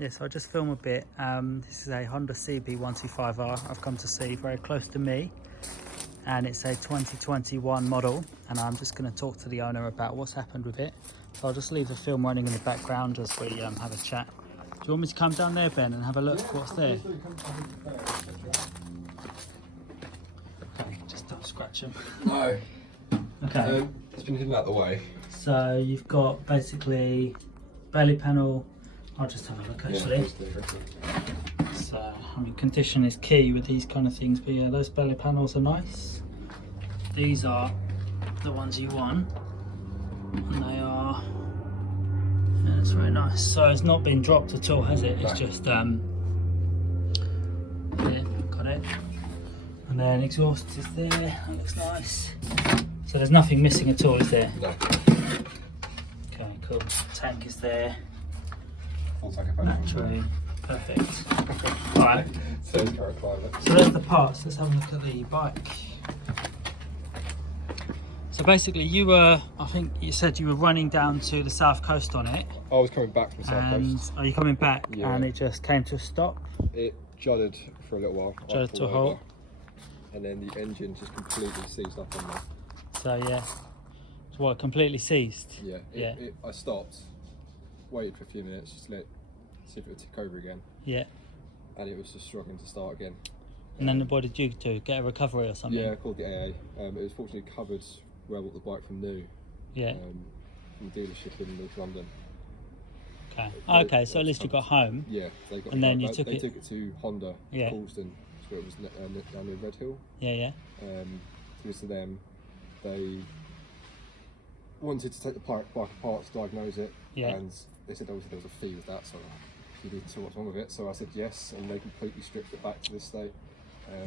Yes, I'll just film a bit. This is a Honda CB125R I've come to see very close to me, and it's a 2021 model, and I'm just going to talk to the owner about what's happened with it. So I'll just leave the film running in the background as we have a chat. Do you want me to come down there, Ben, and have a look what's there? Okay, just don't scratch them. No. Okay. It's been hidden out the way. So you've got basically belly panel. I'll just have a look actually. Yeah, So, I mean, condition is key with these kind of things, but yeah, those belly panels are nice. These are the ones you want, and they are, yeah, it's very nice. So it's not been dropped at all, has it? It's just, yeah, got it. And then exhaust is there, that looks nice. So there's nothing missing at all, is there? No. Okay, cool. Tank is there. Full tank of Battery, perfect. Alright. So there's the parts. Let's have a look at the bike. So basically you were, I think you said you were running down to the south coast on it. I was coming back from South Coast. Are you coming back? Yeah. And it just came to a stop? It judded for a little while. Judded to a halt. And then the engine just completely seized up on there. So yeah. So what, completely seized? Yeah. I stopped, waited for a few minutes just to see if it would tick over again. Yeah. And it was just struggling to start again. And then what did you do? Get a recovery or something? Yeah, I called the AA. It was fortunately covered where I bought the bike from new. Yeah. From the dealership in North London. Okay. Okay, so at least you got home. Yeah, they got. And then they took it to Honda, Colston, where it was down near Red Hill. Yeah. Took it to them. They wanted to take the bike apart to diagnose it. Yeah. And they said obviously there was a fee with that, so you need to see what's wrong with it. So I said yes, and they completely stripped it back to this state.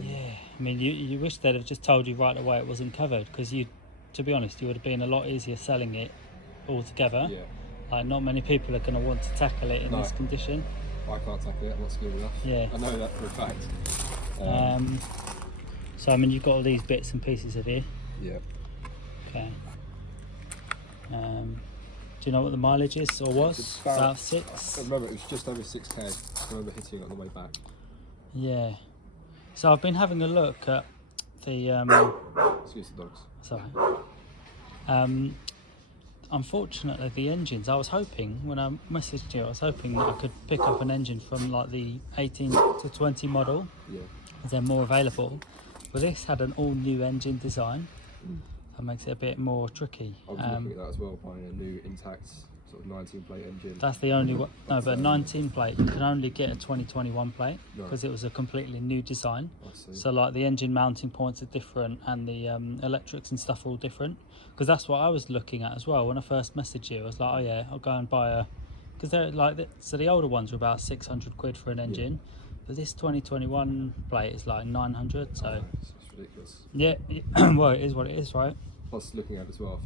Yeah, I mean, you wish they'd have just told you right away it wasn't covered, because to be honest, you would have been a lot easier selling it altogether. Yeah. Like, not many people are going to want to tackle it in this condition. I can't tackle it, I'm not skilled enough. Yeah. I know that for a fact. So, I mean, you've got all these bits and pieces of here. Yeah. Okay. Do you know what the mileage is, or was? About 6? I remember it was just over 6k. I remember hitting it on the way back. Yeah. So I've been having a look at the... Excuse the dogs. Sorry. Unfortunately, the engines, I was hoping, when I messaged you, I was hoping that I could pick up an engine from like the 18 to 20 model. Yeah. As they're more available. But this had an all-new engine design. That makes it a bit more tricky. I was looking at that as well, buying a new intact sort of 19-plate engine. That's the only one. No, but 19 plate, you can only get a 2021 plate because it was a completely new design. So like the engine mounting points are different, and the electrics and stuff are all different. Because that's what I was looking at as well when I first messaged you. I was like, oh yeah, I'll go and buy a, because they're like, so the older ones were about 600 quid for an engine, but this 2021 plate is like 900. So it's ridiculous. Yeah, well, it is what it is, right? Plus, looking at it as well,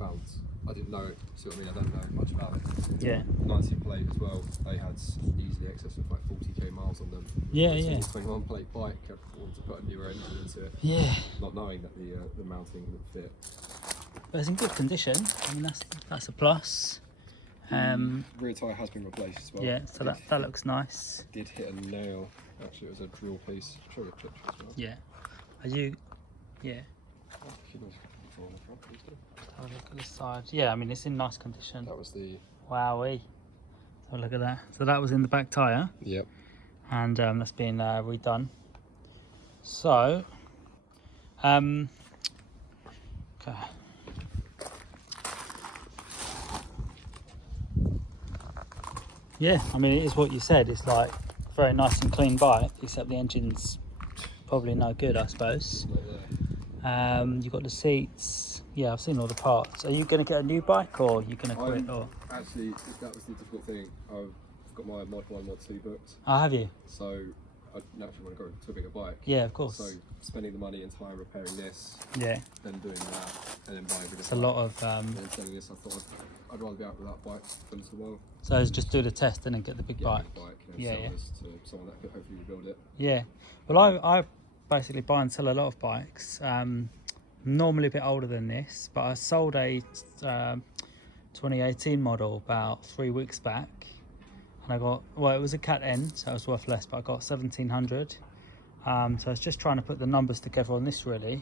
I didn't know, see what I mean, I don't know much about it. Yeah. 19 plate as well, they had easily excess of like 40k miles on them. Yeah. 21 plate bike, I wanted to put a newer engine into it. Yeah. Not knowing that the mounting would fit. But it's in good condition. I mean, that's a plus. Rear tyre has been replaced as well. Yeah, so that looks nice. Did hit a nail. Actually, it was a drill piece. I'll show you a picture as well. Yeah. Are you? Yeah. Have a look at the side. Yeah, I mean, it's in nice condition. That was the... Wowee. So look at that. So that was in the back tyre. Yep. And that's been redone. So, okay. Yeah, I mean, it is what you said. It's like very nice and clean bike, except the engine's probably no good, I suppose. You've got the seats. Yeah, I've seen all the parts. Are you going to get a new bike, or are you going to quit? Or actually, that was the difficult thing. I've got my Mod 1, Mod 2 booked. Oh, have you? So I naturally want to go to a bigger bike. Yeah, of course. So spending the money in time repairing this, yeah, then doing that, and then buying a bigger it's bike. a lot of. And then selling this, I thought I'd rather be out with that bike for a little while. So just do the test and then get the big bike. Sell this to someone that could hopefully rebuild it. Yeah. Well, I basically buy and sell a lot of bikes. Normally a bit older than this, but I sold a 2018 model about 3 weeks back, and I got, well, it was a Cat N, so it was worth less, but I got 1700. So I was just trying to put the numbers together on this really,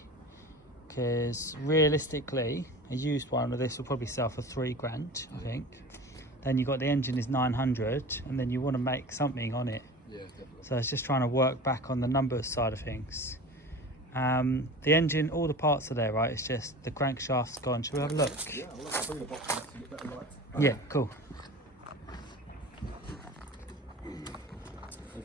because realistically a used one of this will probably sell for 3 grand, I think. Then you got the engine is 900, and then you want to make something on it. Yeah, definitely. So it's just trying to work back on the numbers side of things. The engine, all the parts are there, right? It's just the crankshaft's gone. Shall we have a look? Yeah, I'll bring the box out to get better light. Yeah, cool.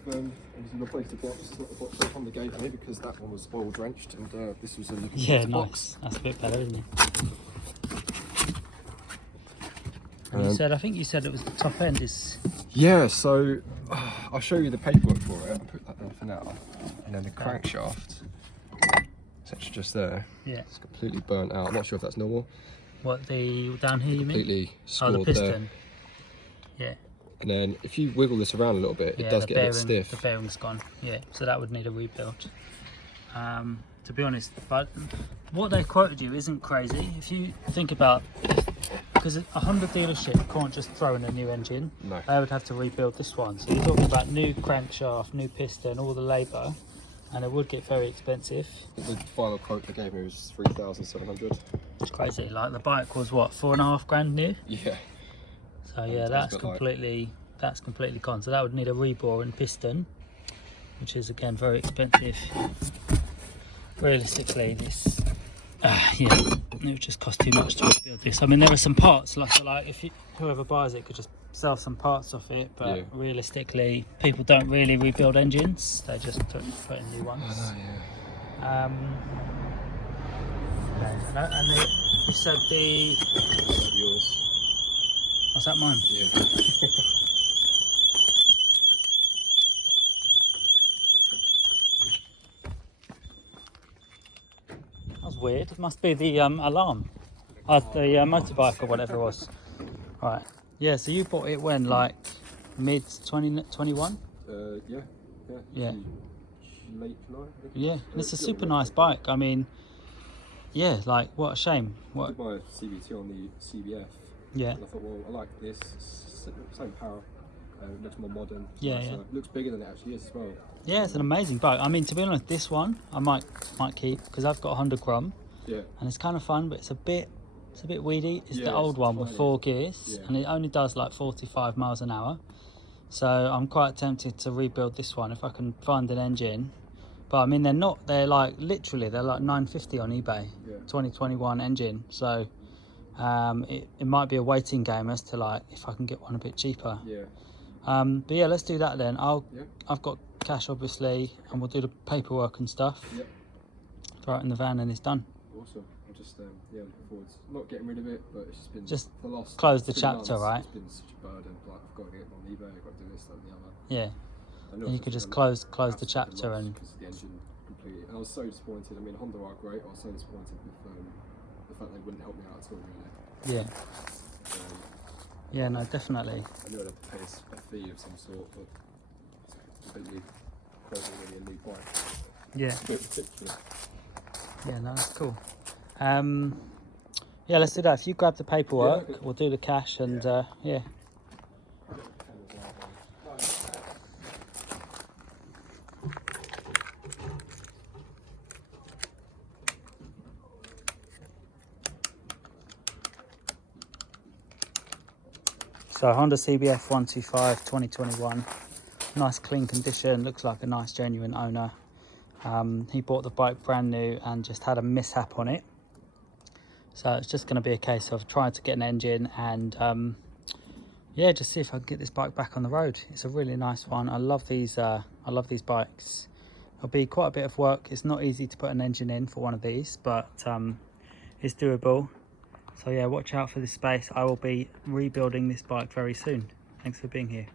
I've replaced the box. It's not the box that Honda gave me because that one was oil drenched, and this was a Yeah, nice. box. That's a bit better, isn't it? And you said, I think you said it was the top end is. Yeah, so I'll show you the paperwork for it. I'll put that there for now. And then the crankshaft, it's actually just there. Yeah. It's completely burnt out. I'm not sure if that's normal. What, the down here you mean? Completely scored the piston. there. Yeah. And then if you wiggle this around a little bit, Yeah, it does the get bearing, a bit stiff. The bearing's gone. Yeah, so that would need a rebuild. To be honest, but what they quoted you isn't crazy. If you think about, because a Honda dealership can't just throw in a new engine. No. They would have to rebuild this one. So you're talking about new crankshaft, new piston, all the labour, and it would get very expensive. The final quote they gave me was 3,700. It's crazy. Like the bike was what, 4.5 grand new? Yeah. So yeah, that's completely gone. So that would need a rebore and piston, which is again very expensive. Realistically, this, yeah, it would just cost too much to rebuild this. I mean, there are some parts, like if whoever buys it could just sell some parts off it, but yeah, realistically, people don't really rebuild engines; they just put in new ones. Yeah. And you said the. Yours. What's that, mine? Yeah. That's weird. It must be the alarm. The motorbike or whatever it was. Right. Yeah, so you bought it when, like, mid 2021? Yeah. Yeah. Late July, I think. Yeah, and it's a super nice bike. I mean, yeah, like, what a shame. I did my CVT on the CBF. Yeah. And I thought, well, I like this. Same power. It looks more modern. Yeah, nice, yeah. It looks bigger than it actually is as well. Yeah, it's an amazing bike. I mean, to be honest, this one I might keep because I've got a Honda Grom. Yeah. And it's kind of fun, but it's a bit weedy. It's the old it's one tiny. with 4 gears, and it only does like 45 miles an hour. So I'm quite tempted to rebuild this one if I can find an engine. But I mean, they're like literally, they're like 950 on eBay. Yeah. 2021 engine. So it might be a waiting game as to like if I can get one a bit cheaper. Yeah. But yeah, let's do that then. Yeah. I've got cash obviously, and we'll do the paperwork and stuff. Yep. Throw it in the van and it's done. Awesome. I'm just yeah, looking forward to not getting rid of it, but it's just been the last close the 3 chapter, months, right? It's been such a burden. Like I've got to get it on eBay, I've got to do this, that, and the other. Yeah. And you could just close the chapter and. Because the engine completely. And I was so disappointed. I mean, Honda are great. I was so disappointed with the fact they wouldn't help me out at all, really. Yeah. Yeah, no, definitely. I knew I'd have to pay a fee of some sort, but it's completely really a new bike. Yeah. It's a bit ridiculous. Yeah, no, that's cool. Yeah, let's do that. If you grab the paperwork, yeah, okay. We'll do the cash and yeah. So Honda CBF 125 2021, nice clean condition, looks like a nice genuine owner. He bought the bike brand new and just had a mishap on it. So it's just going to be a case of trying to get an engine and yeah, just see if I can get this bike back on the road. It's a really nice one. I love these bikes. It'll be quite a bit of work. It's not easy to put an engine in for one of these, but it's doable. So yeah, watch out for this space. I will be rebuilding this bike very soon. Thanks for being here.